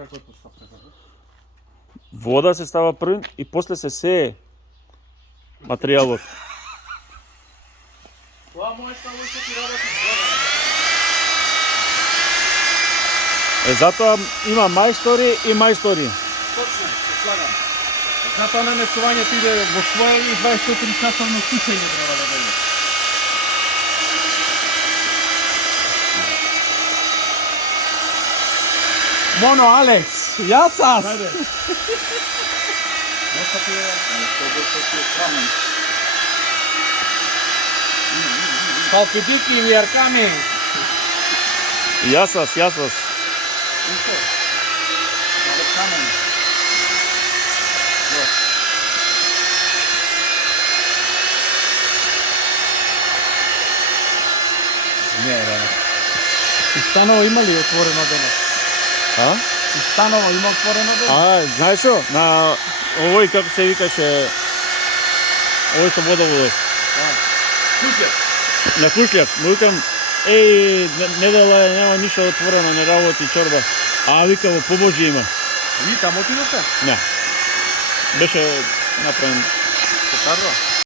Како е постапката? Вода се става првин и после се сее материјалот. Тоа можеш само што ти работи. Затоа има мајстори и мајстори. Точно, се слагам. Затоа нанесувањето иде во своја и 24 часовно сушење треба да биде. Моно Алекс, јасас! Хајде. Носа ти е, крамен. Халпидики, we are coming. Јасас. Уште. Мале камен. Не, И станова има ли отворено денес? А? И станова има отворено денес? Знаеш што? На овој како се викаше овој со водоводот. Куќев. На Кушлјак, му викам, недела нема ништо отворено, не работи чорба. Вика во Побожи има. Ви таму отидовте? Не. Беше направен. Се карва?